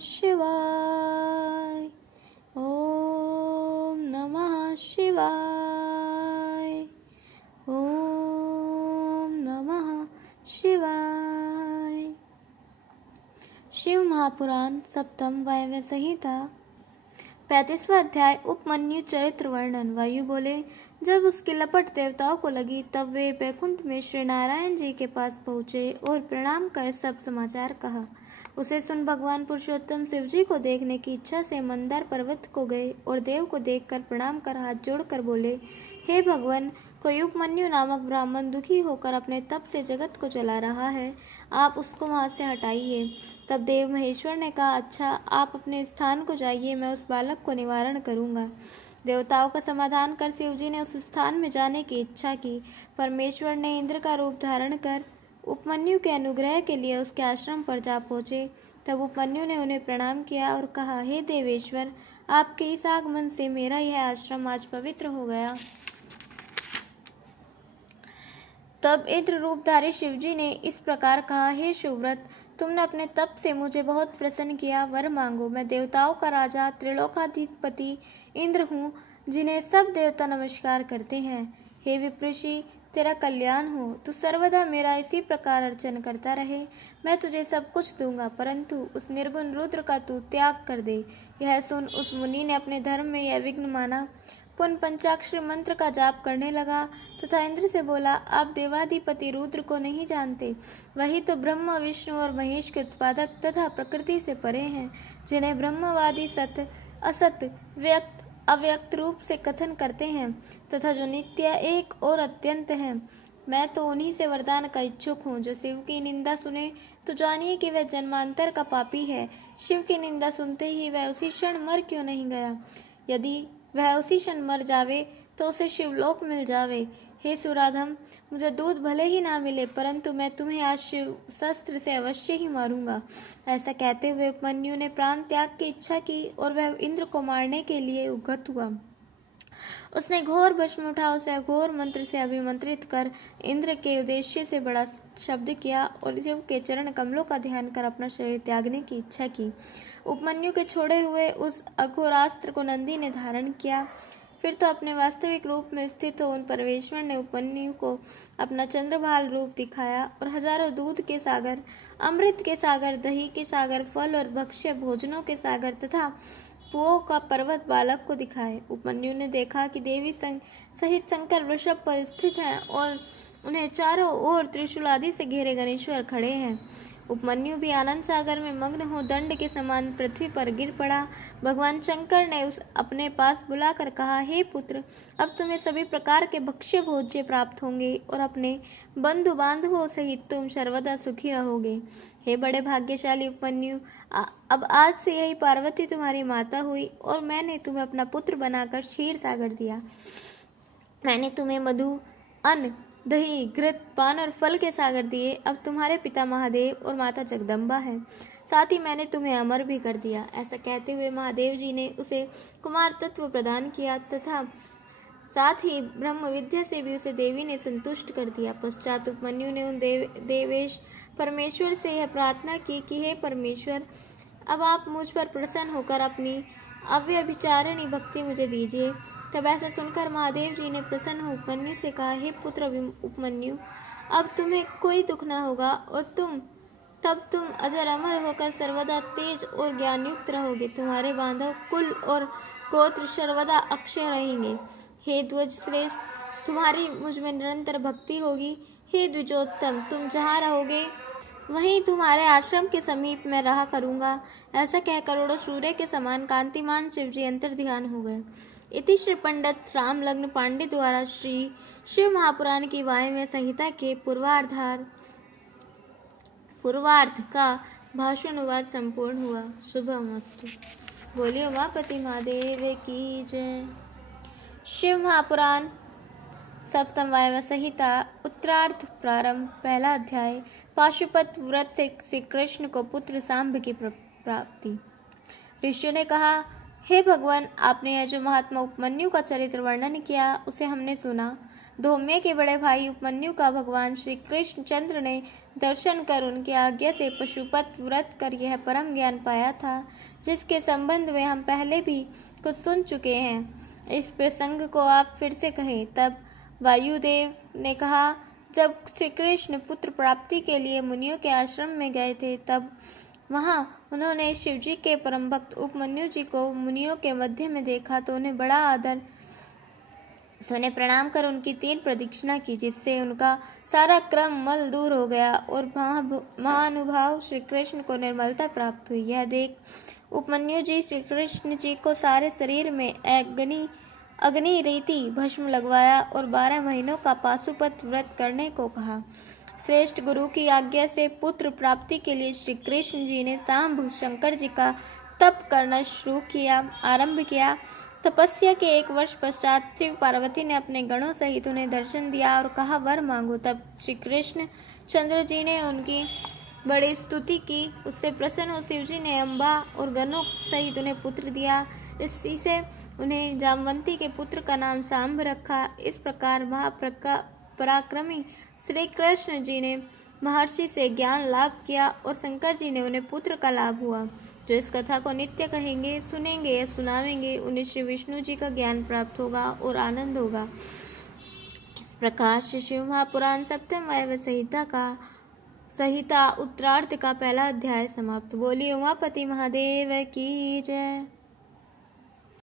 शिवाय। ओम नमः शिवाय। ओम नमः शिवाय। शिव महापुराण सप्तम वायव्य संहिता 35वां अध्याय। उपमन्यु चरित्र वर्णन। वायु बोले, जब उसकी लपट देवताओं को लगी तब वे बैकुंठ में श्री नारायण जी के पास पहुँचे और प्रणाम कर सब समाचार कहा। उसे सुन भगवान पुरुषोत्तम शिव जी को देखने की इच्छा से मंदार पर्वत को गए और देव को देखकर प्रणाम कर हाथ जोड़कर बोले, हे भगवान, कोई उपमन्यु नामक ब्राह्मण दुखी होकर अपने तप से जगत को जला रहा है, आप उसको वहाँ से हटाइए। तब देव महेश्वर ने कहा, अच्छा, आप अपने स्थान को जाइए, मैं उस बालक को निवारण करूँगा। देवताओं का समाधान कर शिव जी ने उस स्थान में जाने की इच्छा की। परमेश्वर ने इंद्र का रूप धारण कर उपमन्यु के अनुग्रह के लिए उसके आश्रम पर जा पहुँचे। तब उपमन्यु ने उन्हें प्रणाम किया और कहा, हे देवेश्वर, आपके इस आगमन से मेरा यह आश्रम आज पवित्र हो गया। तब इंद्र रूपधारी शिवजी ने इस प्रकार कहा, हे शिवव्रत, तुमने अपने तप से मुझे बहुत प्रसन्न किया, वर मांगो। मैं देवताओं का राजा त्रिलोकाधिपति इंद्र हूँ, जिन्हें सब देवता नमस्कार करते हैं। हे विप्रषि, तेरा कल्याण हो, तू सर्वदा मेरा इसी प्रकार अर्चन करता रहे। मैं तुझे सब कुछ दूंगा, परंतु उस निर्गुण रुद्र का तू त्याग कर दे। यह सुन उस मुनि ने अपने धर्म में यह विघ्न माना। पुन पंचाक्षरी मंत्र का जाप करने लगा तथा इंद्र से बोला, आप देवाधिपति रुद्र को नहीं जानते। वही तो ब्रह्मा, विष्णु और महेश के उत्पादक तथा प्रकृति से परे हैं, जिन्हें ब्रह्मवादी सत्य, असत्य, व्यक्त, अव्यक्त रूप से कथन करते हैं तथा जो नित्य, एक और अत्यंत हैं। मैं तो उन्हीं से वरदान का इच्छुक हूँ। जो शिव की निंदा सुने तो जानिए कि वह जन्मांतर का पापी है। शिव की निंदा सुनते ही वह उसी क्षण मर क्यों नहीं गया? यदि वह उसी क्षण मर जावे तो उसे शिवलोक मिल जावे। हे सुराधम, मुझे दूध भले ही ना मिले, परंतु मैं तुम्हें आज शिव शस्त्र से अवश्य ही मारूंगा। ऐसा कहते हुए उपमन्यु ने प्राण त्याग की इच्छा की और वह इंद्र को मारने के लिए उद्यत हुआ। उसने घोर भस्म उठा उसे अघोर मंत्र से अभिमंत्रित कर इंद्र के उद्देश्य से बड़ा शब्द किया और शिव के चरण कमलों का ध्यान कर अपना शरीर त्यागने की इच्छा की। उपमन्यु के छोड़े हुए उस अघोरास्त्र को नंदी ने धारण किया। फिर तो अपने वास्तविक रूप में स्थित हो उन परमेश्वर ने उपमन्यु को अपना चंद्रभाल रूप दिखाया और हजारों दूध के सागर, अमृत के सागर, दही के सागर, फल और भक्ष्य भोजनों के सागर तथा पुओं का पर्वत बालक को दिखाए। उपमन्यु ने देखा कि देवी सहित शंकर वृषभ पर स्थित हैं और उन्हें चारों ओर त्रिशूल आदि से घेरे गणेश्वर खड़े हैं। उपमन्यु भी आनंद सागर में मग्न हो दंड के समान पृथ्वी पर गिर पड़ा। भगवान शंकर ने उस अपने पास बुलाकर कहा, हे पुत्र, अब तुम्हें सभी प्रकार के भक्ष्य भोज्य प्राप्त होंगे और अपने बंधु बांधवों सहित तुम सर्वदा सुखी रहोगे। हे बड़े भाग्यशाली उपमन्यु, अब आज से यही पार्वती तुम्हारी माता हुई और मैंने तुम्हें अपना पुत्र बनाकर क्षीर सागर दिया। मैंने तुम्हें मधु, अन्न, दही, घृत, पान और फल के सागर दिए। अब तुम्हारे पिता महादेव और माता जगदम्बा हैं। साथ ही मैंने तुम्हें अमर भी कर दिया। ऐसा कहते हुए महादेव जी ने उसे कुमार तत्व प्रदान किया तथा साथ ही ब्रह्म विद्या से भी उसे देवी ने संतुष्ट कर दिया। पश्चात उपमन्यु ने उन देवेश परमेश्वर से यह प्रार्थना की कि हे परमेश्वर, अब आप मुझ पर प्रसन्न होकर अपनी अव्यभिचारिणी भक्ति मुझे दीजिए। तब ऐसा सुनकर महादेव जी ने प्रसन्न हो उपमन्यु से कहा, हे पुत्र उपमन्यु, अब तुम्हें कोई दुख न होगा और तुम अजर अमर होकर सर्वदा तेज और ज्ञान युक्त रहोगे। तुम्हारे बांधव, कुल और गोत्र सर्वदा अक्षय रहेंगे। हे ध्वज श्रेष्ठ, तुम्हारी मुझ में निरंतर भक्ति होगी। हे द्विजोत्तम, तुम जहाँ रहोगे वहीं तुम्हारे आश्रम के समीप मैं रहा करूँगा। ऐसा कह करोड़ों सूर्य के समान कांतिमान शिवजी अंतर ध्यान हो गए। इति श्री पंडित राम लग्न पांडे द्वारा श्री शिव महापुराण की वायव्य संहिता के पूर्वार्ध का भाषानुवाद संपूर्ण हुआ। शुभमस्तु। बोलिए उमापति महादेव की जय। शिव महापुराण सप्तम वायव्य संहिता उत्तरार्ध प्रारंभ। पहला अध्याय। पाशुपत व्रत से श्री कृष्ण को पुत्र सांब की प्राप्ति। ऋषियों ने कहा, हे भगवान, आपने यह जो महात्मा उपमन्यु का चरित्र वर्णन किया उसे हमने सुना। धौम्य के बड़े भाई उपमन्यु का भगवान श्री कृष्ण चंद्र ने दर्शन कर उनकी आज्ञा से पशुपत व्रत कर यह परम ज्ञान पाया था, जिसके संबंध में हम पहले भी कुछ सुन चुके हैं। इस प्रसंग को आप फिर से कहें। तब वायुदेव ने कहा, जब श्री कृष्ण पुत्र प्राप्ति के लिए मुनियों के आश्रम में गए थे, तब वहाँ उन्होंने शिवजी के परम भक्त उपमन्यु जी को मुनियों के मध्य में देखा तो उन्हें बड़ा आदर से उन्हें प्रणाम कर उनकी 3 प्रदक्षिणा की, जिससे उनका सारा क्रम मल दूर हो गया और महानुभाव श्री कृष्ण को निर्मलता प्राप्त हुई। यह देख उपमन्यु जी श्री कृष्ण जी को सारे शरीर में अग्नि रीति भस्म लगवाया और 12 महीनों का पाशुपत व्रत करने को कहा। श्रेष्ठ गुरु की आज्ञा से पुत्र प्राप्ति के लिए श्री कृष्ण जी ने सांब शंकर जी का तप करना आरंभ किया। तपस्या के 1 वर्ष पश्चात शिव पार्वती ने अपने गणों सहित उन्हें दर्शन दिया और कहा, वर मांगो। तब श्री कृष्ण चंद्र जी ने उनकी बड़ी स्तुति की। उससे प्रसन्न हो शिव जी ने अम्बा और गणों सहित उन्हें पुत्र दिया। इसी से उन्हें जामवंती के पुत्र का नाम सांब रखा। इस प्रकार पराक्रमी श्री कृष्ण जी ने महर्षि से ज्ञान लाभ किया और शंकर जी ने उन्हें पुत्र का लाभ हुआ। जो इस कथा को नित्य कहेंगे, सुनेंगे या सुनावेंगे, उन्हें श्री विष्णु जी का ज्ञान प्राप्त होगा और आनंद होगा। इस प्रकार श्री शिव महापुराण सप्तम वायव्य संहिता उत्तरार्ध का पहला अध्याय समाप्त। बोलिए उमापति महादेव की जय।